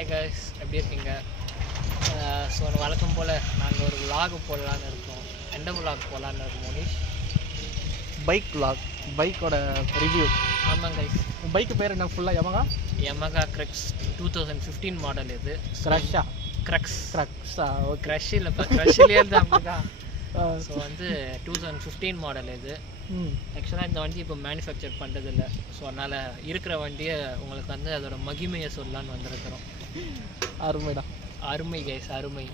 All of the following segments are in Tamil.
ஹாய் காய்ஸ், எப்படி இருக்கீங்க? ஸோ வழக்கம் போல் நாங்கள் ஒரு விலாக் போடலான்னு இருக்கோம். எந்த விலாக் போடலான்னு இருக்கோம் மோனிஷ்? பைக் விலாக், பைக்கோட ரிவ்யூ. ஆமாம் கைஸ். பைக்கு பேர் என்ன? ஃபுல்லாக யமகா க்ரக்ஸ் 2015 மாடல். இது க்ரஷ்ஷா? க்ரக்ஸா? ஓ, க்ரஷ் இல்லைப்பா, க்ரஷ்லேயே தான். ஸோ வந்து 2015 மாடல் இது. ஆக்சுவலாக இந்த வண்டி இப்போ மேனுஃபேக்சர் பண்ணுறதில்ல. ஸோ அதனால் இருக்கிற வண்டியை உங்களுக்கு வந்து அதோட மகிமையை சொல்லலான்னு வந்திருக்கிறோம். அருமை கைஸ், அருமை.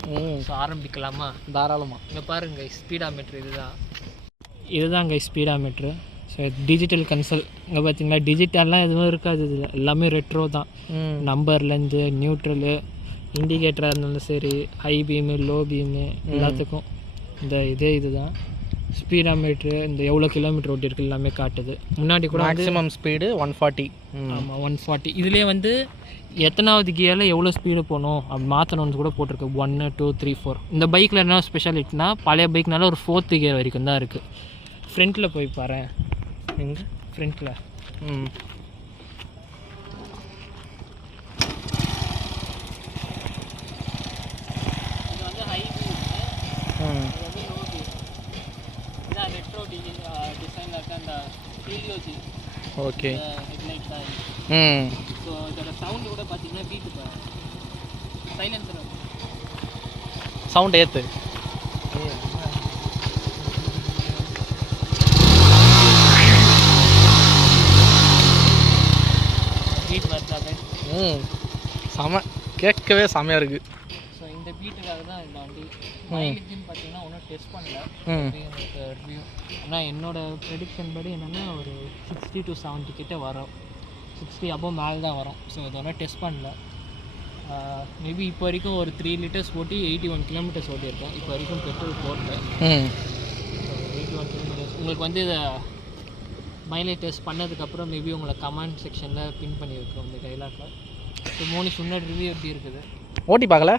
ஸோ ஆரம்பிக்கலாமா? தாராளமாக. இங்கே பாருங்க கைஸ், ஸ்பீடாமீட்ரு இதுதான் guys speedometer. So digital console. இங்கே பார்த்தீங்கன்னா டிஜிட்டல்லாம் எதுவும் இருக்காது, இதில் எல்லாமே ரெட்ரோ தான். நம்பர்லேருந்து நியூட்ரலு, இண்டிகேட்டராக இருந்தாலும் சரி, ஹை பீமு, லோ பீமு, எல்லாத்துக்கும் இந்த இதுதான் ஸ்பீடாமீட்ரு. இந்த எவ்வளோ கிலோமீட்டர் ஓட்டிருக்கு எல்லாமே காட்டுது. முன்னாடி கூட மேக்ஸிமம் ஸ்பீடு 140. ஆமாம், 140. இதுலேயே வந்து எத்தனாவது கியரில் எவ்வளோ ஸ்பீடு போகணும் அப்படி மாற்றணும்னு கூட போட்டிருக்கு. 1, 2, 3, 4. இந்த பைக்கில் என்ன ஸ்பெஷாலிட்டினா, பழைய பைக்னால ஒரு 4th கியர் வரைக்கும் தான் இருக்குது. ஃப்ரண்ட்டில் போய் பாரு. எங்கே ஃப்ரண்ட்டில் இது வந்து ஹை பீம், இது வந்து லோ பீம். இதான் ரெட்ரோ டிசைனில் இருக்க அந்த ஹீலியோஜி ஓகே ஹெட்லைட் தான். ஸோ இதோட சவுண்டு கூட பார்த்தீங்கன்னா பீட்டு சைலன்சர் சவுண்ட் ஏற்று பீட் வருதாங்க. செம, கேட்கவே செமையாக இருக்குது. ஸோ இந்த பீட்டுக்காக தான் இந்த வண்டி. மைலேஜ்னு பார்த்தீங்கன்னா ஒன்றும் டெஸ்ட் பண்ணல, எனக்கு ரிவ்யூ. ஆனால் என்னோட ப்ரெடிக்ஷன் படி என்னென்னா ஒரு 60 to 70 கிட்ட வரும். 60 அப்போ மேலே தான் வரும். ஸோ இது ஒன்றும் டெஸ்ட் பண்ணல. மேபி இப்போ வரைக்கும் ஒரு 3 liters ஓட்டி 81 kilometers ஓட்டியிருக்கேன். இப்போ வரைக்கும் பெட்ரோல் போடல. 81 kilometers. உங்களுக்கு வந்து இதை மைலேஜ் டெஸ்ட் பண்ணதுக்கப்புறம் மேபி உங்களை கமெண்ட் செக்ஷனில் பின் பண்ணியிருக்கோம் இந்த டைலாக்ல. ஸோ மோனிஷ் முன்னாடி ரிவ்யூ எப்படி இருக்குது? ஓட்டி பார்க்கல,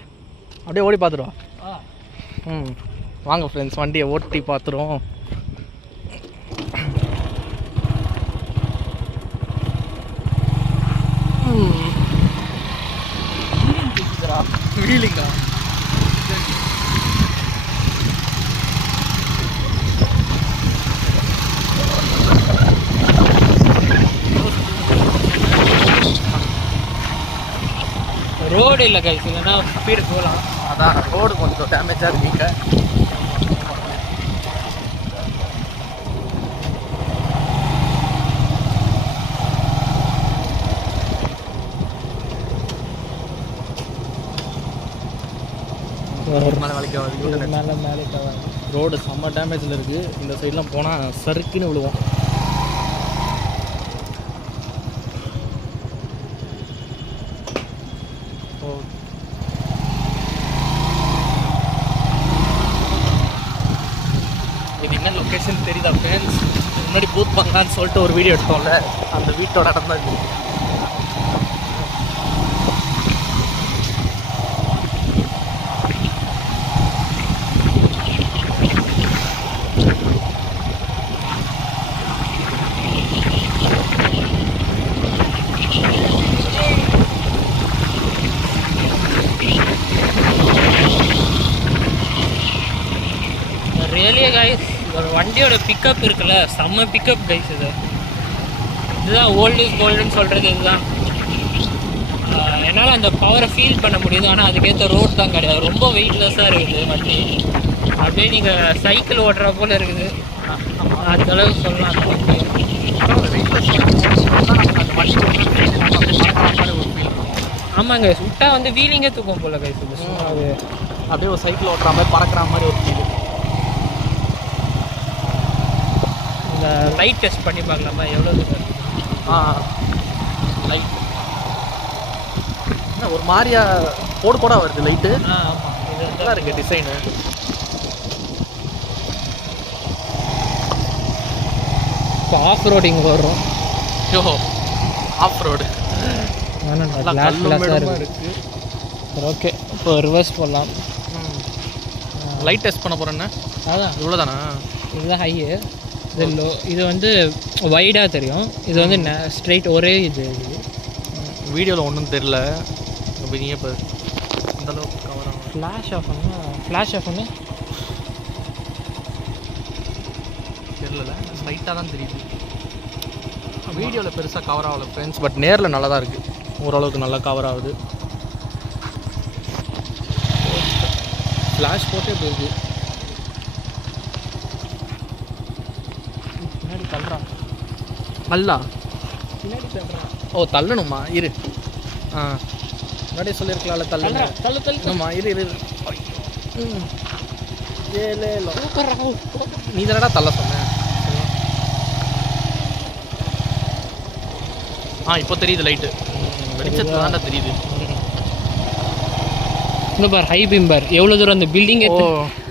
அப்படியே ஓடி பார்த்துருவா. வாங்க ஃப்ரெண்ட்ஸ், வண்டியை ஓட்டி பார்த்துருவோம். வீலிங்கா? ரோடு இல்லை கைஸ், இல்லைன்னா ஸ்பீடு போகலாம். அதான் ரோடு கொஞ்சம் டேமேஜாக இருக்கீங்க. ரோடு செம்ம டேமேஜில் இருக்குது. இந்த சைட்லாம் போனால் சறுக்குன்னு விழுவோம். இது என்ன லொக்கேஷன் தெரியுதா ஃப்ரெண்ட்ஸ்? முன்னாடி பூத் பங்களான்னு சொல்லிட்டு ஒரு வீடியோ எடுத்தோம்ல, அந்த வீட்டோட இடம் தான் இது. ரியலியே கைஸ், ஒரு வண்டியோட பிக்கப் இருக்குல்ல, செம்ம பிக்கப் கைஸ். இதுதான் ஓல்டு இஸ் கோல்டுன்னு சொல்கிறது. இதுதான் என்னால் அந்த பவரை ஃபீல் பண்ண முடியுது. ஆனால் அதுக்கேற்ற ரோட் தான் கிடையாது. ரொம்ப வெயிட்லெஸ்ஸாக இருக்குது வண்டி. அப்படியே நீங்கள் சைக்கிள் ஓட்டுற போல் இருக்குது. அதுக்களவு சொல்லலாம். ஆமாங்க, சுட்டாக வந்து வீலிங்கே தூக்கும் போல் கைஸ். அது அப்படியே ஒரு சைக்கிள் ஓட்டுற மாதிரி, பறக்கிற மாதிரி ஒரு ஃபீல். இந்த லைட் டெஸ்ட் பண்ணி பார்க்கலாமா எவ்வளோ தூரம்? லைட் என்ன ஒரு மாதிரியா போடு போடா வருது லைட்டு. ஆமாம், இது நல்லா இருக்குது டிசைனு. இப்போ ஆஃப் ரோடிங் வரும். ஆஃப் ரோடு இருக்குது. ஓகே, இப்போ ரிவர்ஸ் போடலாம். லைட் டெஸ்ட் பண்ண போகிறேன்னு. அதான் இவ்வளோ தானா? இதுதான் ஹையு. இது லோ. இது வந்து வைடாக தெரியும். இது வந்து ஸ்ட்ரைட் ஒரே இது. வீடியோவில் ஒன்றும் தெரில. இப்போ நீ இப்போ இந்த அளவுக்கு கவர் ஆகும். ஃப்ளாஷ் ஆஃப் பண்ணு தெரியல, ஸ்லைட்டாக தான் தெரியுது. வீடியோவில் பெருசாக கவர் ஆகலை ஃப்ரெண்ட்ஸ், பட் நேரில் நல்லா தான் இருக்குது. ஓரளவுக்கு நல்லா கவர் ஆகுது. ஃப்ளாஷ் போட்டே போகுது. பின்னாடி தள்ளுறான். அல்லா பின்னாடி தள்ளுறான். ஓ தள்ளணுமா? இரு. ஆ முன்னாடியே சொல்லியிருக்கலாம்ல தள்ளு. ஆமாம் இரு. நீ தானடா தள்ள சொன்ன. இப்போ தெரியுது லைட்டு. வெளிச்சத்தில் தான்டா தெரியுது. இங்கே பார் ஹை பீம் பார் எவ்வளோ தூரம் அந்த பில்டிங்.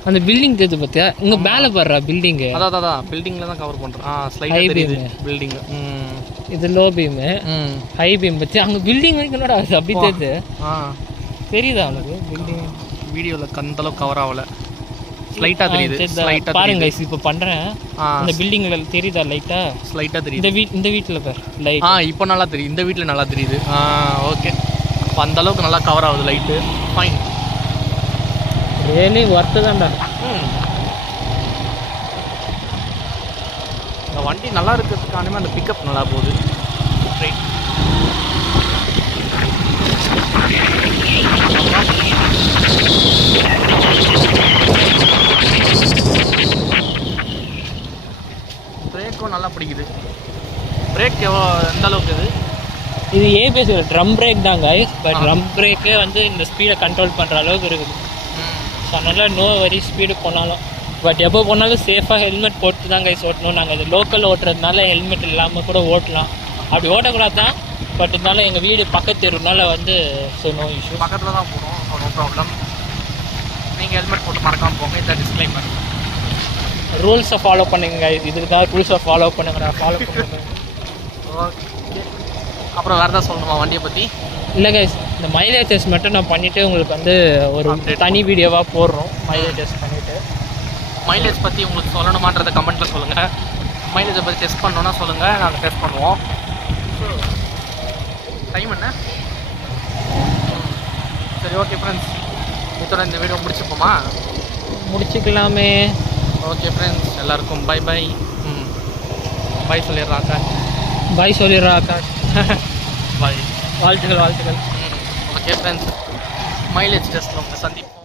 அந்த பில்டிங் தெரியுது பார்த்தியா? இங்கே மேலே பாடுறா பில்டிங்கு. அதான் பில்டிங்கில் தான் கவர் பண்ணுறேன். ஸ்லைட்டாக தெரியுது பில்டிங்கு. இது லோ பீமு, ஹை பீம் பற்றி அங்கே பில்டிங் வரைக்கும் என்னடா அது அப்படி தெரியுது. தெரியுதா அவனுக்கு பில்டிங்? வீடியோவில் கந்தளவு கவர் ஆகலை, ஸ்லைட்டாக தெரியுது. பாருங்க இப்போ பண்ணுறேன். அந்த பில்டிங்கில் தெரியுதா லைட்டாக? ஸ்லைட்டாக தெரியுது. இந்த வீட்டில் பார் லைட். இப்போ நல்லா தெரியுது. இந்த வீட்டில் நல்லா தெரியுது. ஓகே, அப்போ அந்தளவுக்கு நல்லா கவர் ஆகுது லைட்டு. ஃபைன், ரியலி ஒர்த்து தான்டா. இந்த வண்டி நல்லா இருக்கிறதுக்கான அந்த பிக்கப் நல்லா போகுது. ரைட், பிரேக்கும் நல்லா பிடிக்குது. பிரேக் எந்த அளவுக்கு இது ஏபிஎஸ் ட்ரம் பிரேக் தான் கைஸ். பட் ட்ரம் பிரேக்கே வந்து இந்த ஸ்பீடை கண்ட்ரோல் பண்ணுற அளவுக்கு இருக்குது. ஸோ அதனால் நோ வரி ஸ்பீடு போனாலும், பட் எப்போ போனாலும் சேஃபாக ஹெல்மெட் போட்டு தான் கைஸ் ஓட்டணும். நாங்கள் இது லோக்கல் ஓட்டுறதுனால ஹெல்மெட் இல்லாமல் கூட ஓட்டலாம். அப்படி ஓட்டக்கூடாது தான், பட் இருந்தாலும் எங்கள் வீடு பக்கத்து தெருனால வந்து ஸோ நோ இஷ்யூ. பக்கத்தில் தான் போகணும், நோ ப்ராப்ளம். நீங்கள் ஹெல்மெட் போட்டு மறக்காமல் போங்க. இதை டிஸ்க்ளைமர். ரூல்ஸை ஃபாலோ பண்ணுங்க கைஸ். இதுக்கு தான் ரூல்ஸை ஃபாலோ பண்ணுங்கடா. ஃபாலோ பண்ணுங்க. ஓகே, அப்புறம் வேறு ஏதாவது சொல்லணுமா வண்டியை பற்றி? இல்லை கைஸ், இந்த மைலேஜ் டெஸ்ட் மட்டும் நான் பண்ணிவிட்டு உங்களுக்கு வந்து ஒரு தனி வீடியோவாக போடுறோம். மைலேஜ் டெஸ்ட் பண்ணிவிட்டு மைலேஜ் பற்றி உங்களுக்கு சொல்லணுமான்றதை கமெண்ட்டில் சொல்லுங்கள். மைலேஜை பற்றி டெஸ்ட் பண்ணோன்னா சொல்லுங்கள், நாங்கள் டெஸ்ட் பண்ணுவோம். டைம் என்ன? சரி, ஓகே ஃப்ரெண்ட்ஸ், இதோட இந்த வீடியோ முடிச்சுப்போமா? முடிச்சுக்கலாமே. ஓகே ஃப்ரெண்ட்ஸ், எல்லாருக்கும் பை பை. பை சொல்லிடுறா ஆகாஷ். பாய் சொல்லிடுறா ஆகாஷ். பாய், வாழ்த்துக்கள். ஓகே ஃப்ரெண்ட்ஸ், மைலேஜ் டெஸ்ட்டில் உங்கள் சந்திப்பு.